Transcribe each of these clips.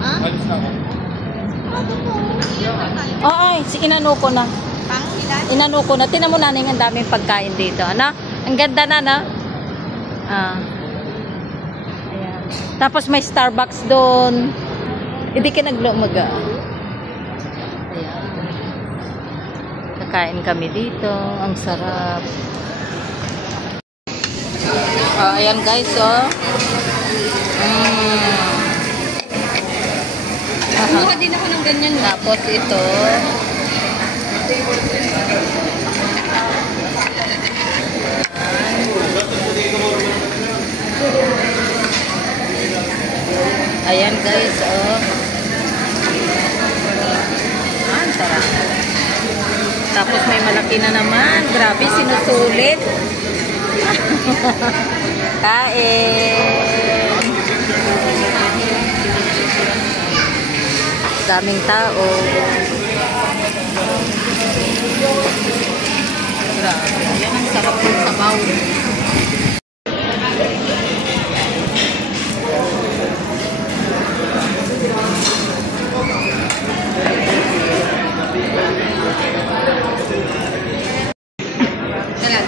Ha? Oo, inano ko na. Inano ko na. Tinan mo na ang daming pagkain dito. Ano? Ang ganda na, no? Ah. Ayan. Tapos may Starbucks doon. Hindi ka naglumaga. Ayan. Kakain kami dito. Ang sarap. Ayan guys, oh. Kumuha din ako ng ganyan. Tapos ito. Ayan guys, oh. Ang sarap. Tapos may malaki na naman. Grabe, sinusulit. Kain. Daming tao. Grabe. Yan ang sarap ng sabaw.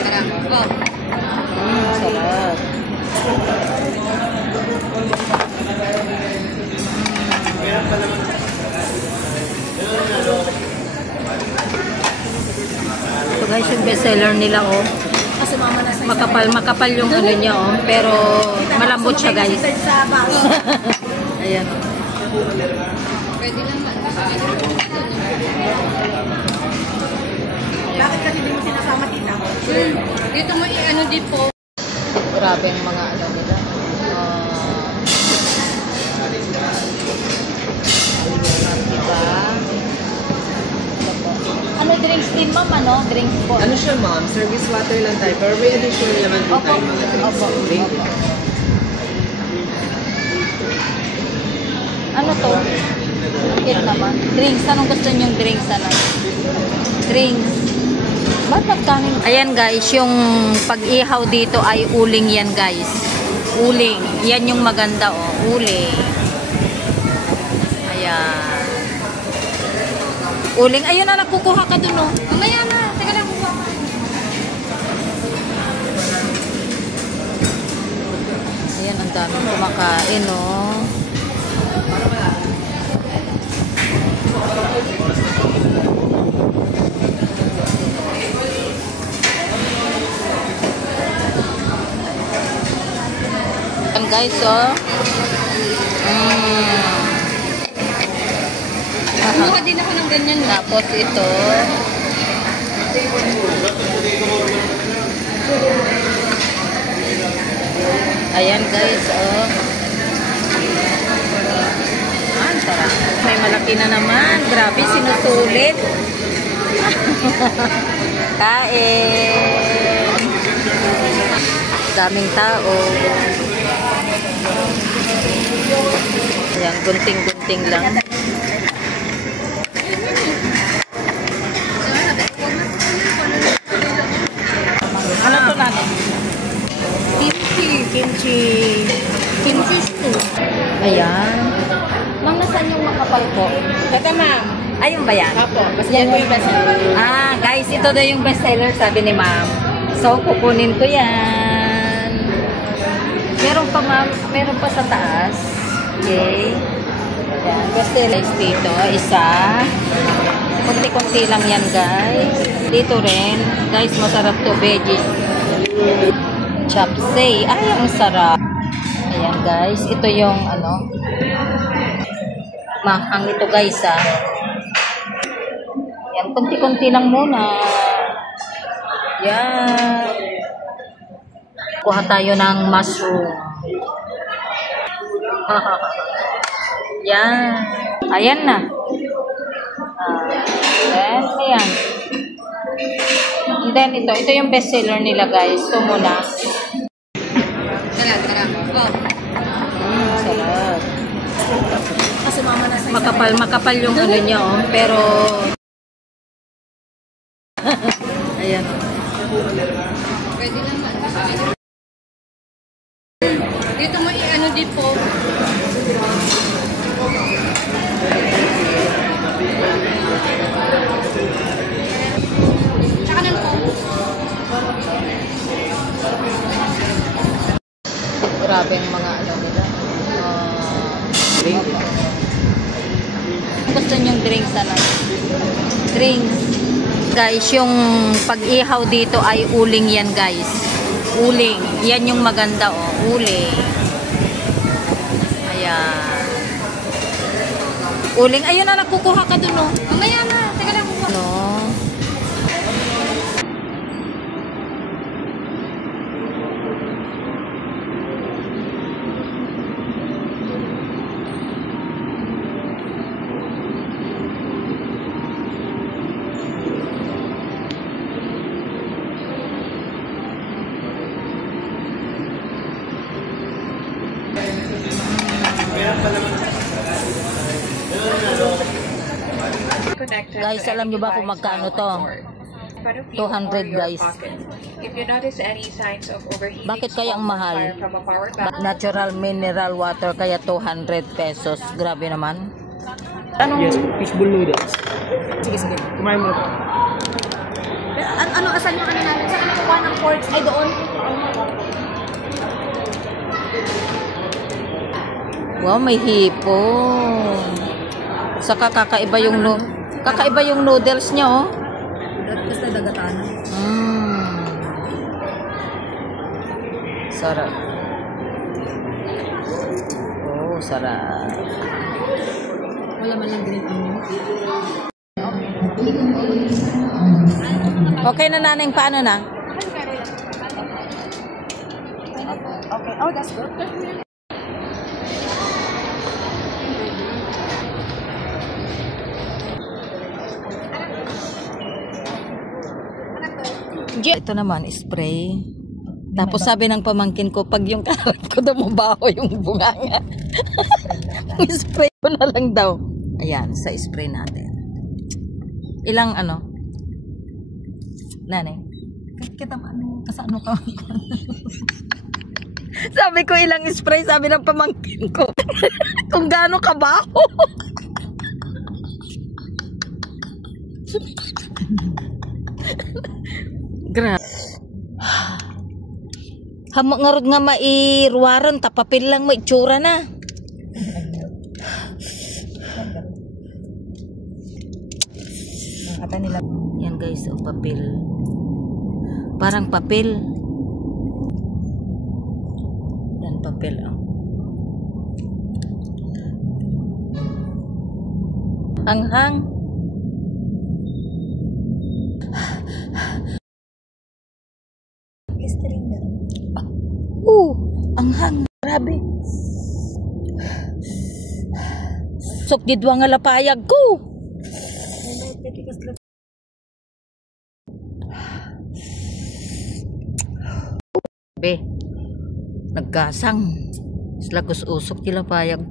Tara. Oh. Sarap. Ito guys, yung bestseller nila, oh. Kasi mama na sa Makapal yung ano niya, oh. Pero malambot siya, guys. Ayan. Pwede naman. Bakit kasi hindi mo sinasama tita? Dito mo i-ano din po. Grabe ang mga ano nila. Diba? Ano drinks din, ma'am? Ano? Drinks po. Ano siya, ma'am? Service water lang tayo. Pero may additional naman din tayo mga drinks. Thank you. Ano to? Bakit naman? Drinks. Anong gusto niyong drinks? Ano? Drinks. Ba't magkanin? Ayan guys, yung pag-ihaw dito ay uling yan guys. Uling. Yan yung maganda, oh. Uling. Ayan. Uling. Ayun na, nakukuha ka dun, oh. Mamaya na. Teka lang kuha. Ayan, ang daming kumakain, oh. Ayan guys, oh. Kumuha din ako ng ganyan. Tapos ito. Ayan guys, oh. Ang sarap. May malaki na naman. Grabe, sinusulit. Kain. Daming tao. Ayan, gunting-gunting lang. Ano to natin? Kimchi stew. Ayan. Ma'am, nasaan yung makapal po? Ito ma'am. Ayun ba yan? Apo. Kasi yan po yung bestseller. Ah, guys, ito daw yung bestseller, sabi ni ma'am. So, kukunin ko yan. Meron pa, ma'am. Meron pa sa taas. Okay. Ayan. Bestseller dito. Isa. Kunti-kunti lang yan, guys. Dito rin. Guys, masarap to. Veggies. Chapsay. Ay, ang sarap. Ayan, guys. Ito yung, ano, mahang ito, guys, ah. Yan, kunti-kunti lang muna. Yan. Kuha tayo ng mushroom. Yan. Ayan na. Then, ayan. And then, ito yung bestseller nila, guys. Ito muna. Tara. Oh. Sarap. Kasi mama na sa Makapal yung ano niya, oh. Pero, ayan. Pwede naman. Dito mo i-ano din po. drink. Gusto niyong drinks ano? Drinks. Guys, yung pag-ihaw dito ay uling yan guys. Uling. Yan yung maganda oh. Uling. Ayan. Uling. Ayun na, nakukuha ka dun oh. Mamaya na. Teka lang. No. Guys, alam nyo ba kung magkano to? 200 guys. Bakit kaya ang mahal? Natural mineral water kaya 200 pesos. Grabe naman. Ano? Yes, fishbowl noodles. Sige, sige. Kumain mo. Ano, asan yung ano namin? Saan nakukuha ng quartz? Ay, doon. Wow, may hipon. Saka kakaiba yung noodles niya oh. Basta dagatan. Sarap. Oh, sarap. Wala man lang green onion. Okay na naneng, paano na? Okay. Oh, that's good. Ito naman, spray. Tapos sabi ng pamangkin ko, pag yung karat ko daw mabaho yung bunganga. Spray ko na lang daw. Ayan, sa spray natin. Ilang ano? Nanay? Kita ano, kasano ka? Sabi ko ilang spray, sabi ng pamangkin ko. Kung gaano kabaho. Grabe. Hamok nga rod nga mairuwaran, tapapil lang may itsura na. Ata nila. Yan guys, oh, papel. Parang papel. Yan, papel. Oh. Hanghang. Anghang. Grabe. Sok gidwa nga lapayag ko. Be, naggasang. Slagos usok kila payag ko.